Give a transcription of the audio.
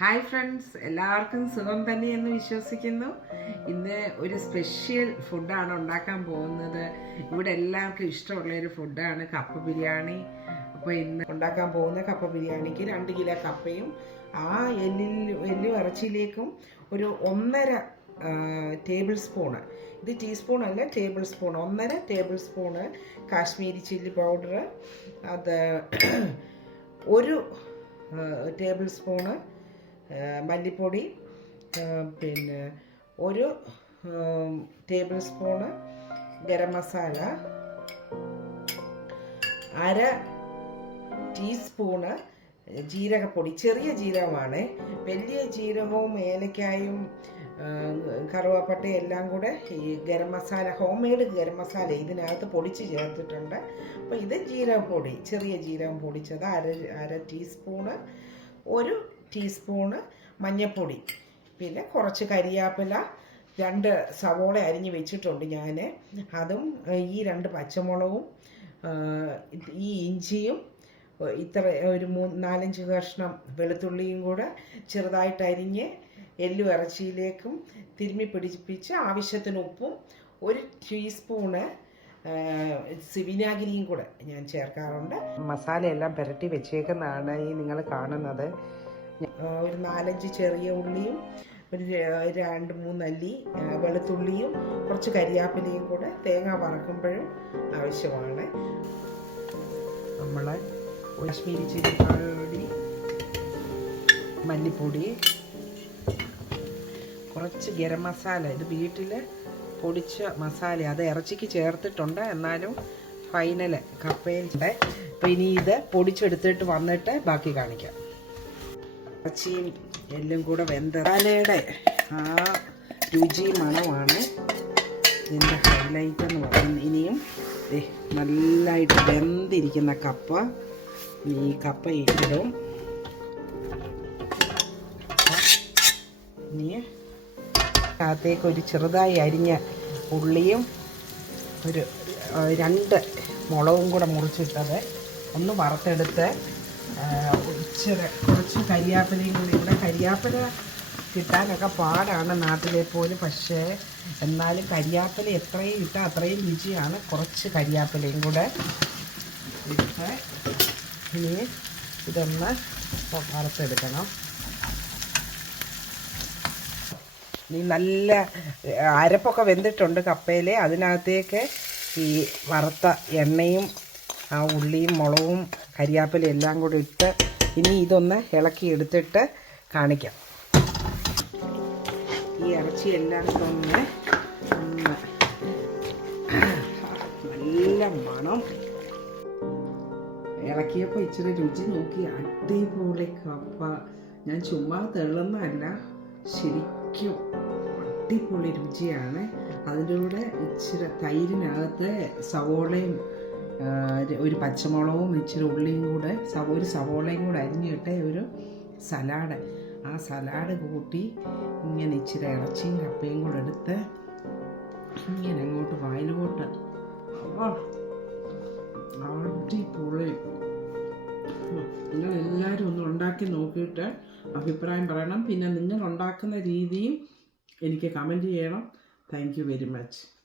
Hi friends എല്ലാവർക്കും സുഖം തന്നെയെന്ന് വിശ്വസിക്കുന്നു. ഇന്ന് ഒരു സ്പെഷ്യൽ ഫുഡാണ് ഉണ്ടാക്കാൻ പോകുന്നത്. ഇവിടെ എല്ലാവർക്കും ഇഷ്ടമുള്ള ഒരു ഫുഡാണ് കപ്പ ബിരിയാണി. അപ്പോൾ ഇന്ന് ഉണ്ടാക്കാൻ പോകുന്ന കപ്പ ബിരിയാണിക്ക് രണ്ട് കിലോ കപ്പയും ആ എല്ലിൽ എല്ലു ഇറച്ചിയിലേക്കും ഒരു ഒന്നര ടേബിൾ സ്പൂണ് ഇത് ടീസ്പൂൺ അല്ല ടേബിൾ സ്പൂൺ ഒന്നര tablespoon Kashmiri chilli powder അത് ഒരു ടേബിൾ സ്പൂണ് മല്ലിപ്പൊടി പിന്നെ ഒരു ടേബിൾ സ്പൂണ് ഗരം മസാല അര ടീസ്പൂണ് ജീരകപ്പൊടി ചെറിയ ജീരകമാണ്. വലിയ ജീരകവും ഏലക്കായും കറുവാപ്പട്ടയും എല്ലാം കൂടെ ഈ ഗരം മസാല ഹോം മെയ്ഡ് ഗരം മസാല ഇതിനകത്ത് പൊടിച്ച് ചേർത്തിട്ടുണ്ട്. അപ്പോൾ ഇത് ജീരകപ്പൊടി ചെറിയ ജീരകം പൊടിച്ചത് അര അര ടീസ്പൂണ്. ഒരു ടീസ്പൂണ് മഞ്ഞൾപ്പൊടി പിന്നെ കുറച്ച് കരിയാപ്പില രണ്ട് സവോള അരിഞ്ഞ് വെച്ചിട്ടുണ്ട് ഞാൻ അതും ഈ രണ്ട് പച്ചമുളകും ഈ ഇഞ്ചിയും ഇത്ര ഒരു മൂ നാലഞ്ച് കഷ്ണം വെളുത്തുള്ളിയും കൂടെ ചെറുതായിട്ട് അരിഞ്ഞ് എല്ലു ഇറച്ചിയിലേക്കും തിരുമ്മി പിടിപ്പിച്ച് ആവശ്യത്തിന് ഉപ്പും ഒരു ടീസ്പൂണ് സിവിനാഗിരിയും വിനാഗിരിയും കൂടെ ഞാൻ ചേർക്കാറുണ്ട്. മസാലയെല്ലാം പുരട്ടി വെച്ചേക്കുന്നതാണ് ഈ നിങ്ങൾ കാണുന്നത്. ഒരു നാലഞ്ച് ചെറിയ ഉള്ളിയും ഒരു രണ്ട് മൂന്നല്ലി വെളുത്തുള്ളിയും കുറച്ച് കരിയാപ്പിലയും കൂടെ തേങ്ങ വറക്കുമ്പോഴും ആവശ്യമാണ്. നമ്മളെ കാശ്മീരി ചില്ലി പൊടി മല്ലിപ്പൊടി കുറച്ച് ഗരം മസാല. ഇത് വീട്ടിൽ പൊടിച്ച മസാല. അത് ഇറച്ചിക്ക് ചേർത്തിട്ടുണ്ട്. എന്നാലും ഫൈനൽ കപ്പയിൽ അപ്പോൾ ഇനി ഇത് പൊടിച്ചെടുത്തിട്ട് വന്നിട്ട് ബാക്കി കാണിക്കാം. ഇറച്ചിയും എല്ലാം കൂടെ വെന്ത മസാലയുടെ ആ രുചി മണമാണ്. ഇതിന്റെ ഹൈലൈറ്റ് എന്ന് പറയുന്നത് ഇനിയും നല്ലതായിട്ട് വെന്തിരിക്കുന്ന കപ്പ. ഈ കപ്പ ഇട്ടിടും. ഇനി അകത്തേക്ക് ഒരു ചെറുതായി അരിഞ്ഞ ഉള്ളിയും ഒരു രണ്ട് മുളകും കൂടെ മുറിച്ചിട്ടത് ഒന്ന് വറുത്തെടുത്ത് ഇച്ചിരി കുറച്ച് കരിയാപ്പിലയും കൂടി. ഇവിടെ കരിയാപ്പില കിട്ടാനൊക്കെ പാടാണ് നാട്ടിലെ പോലും പക്ഷേ എന്നാലും കരിയാപ്പില എത്രയും ഇട്ടാൽ അത്രയും രുചിയാണ് കുറച്ച് കരിയാപ്പിലയും കൂടെ. ഇട്ട് ഇനി ഇതൊന്ന് വറുത്തെടുക്കണം. ഈ നല്ല അരപ്പൊക്കെ വെന്തിട്ടുണ്ട് കപ്പയിൽ അതിനകത്തേക്ക് ഈ വറുത്ത എണ്ണയും ആ ഉള്ളിയും മുളകും കരിയാപ്പിലും എല്ലാം കൂടി ഇട്ട് ഇനി ഇതൊന്ന് ഇളക്കി എടുത്തിട്ട് കാണിക്കാം. ഈ ഇറച്ചി എല്ലാം തന്നെ നല്ല മണം. ഇളക്കിയപ്പോൾ ഇച്ചിരി രുചി നോക്കി. അടിപൊളി കപ്പ. ഞാൻ ചുമ്മാ തെള്ളുന്നതല്ല. ശരിക്കും അടിപൊളി രുചിയാണ്. അതിന്റെ കൂടെ ഇച്ചിരി തൈരിനകത്ത് സവോളയും ഒരു പച്ചമുളകും ഇച്ചിരി ഉള്ളിയും കൂടെ ഒരു സവോളയും കൂടെ അരിഞ്ഞിട്ട ഒരു സലാഡ്. ആ സലാഡ് കൂട്ടി ഇങ്ങനെ ഇച്ചിരി ഇറച്ചിയും കപ്പയും കൂടെ എടുത്ത് ഇങ്ങനെ അങ്ങോട്ട് വായിലോട്ട്. അടിപൊളി. നിങ്ങളെല്ലാവരും ഒന്ന് ഉണ്ടാക്കി നോക്കിയിട്ട് അഭിപ്രായം പറയണം. പിന്നെ നിങ്ങൾ ഉണ്ടാക്കുന്ന രീതിയും എനിക്ക് കമന്റ് ചെയ്യണം. Thank very much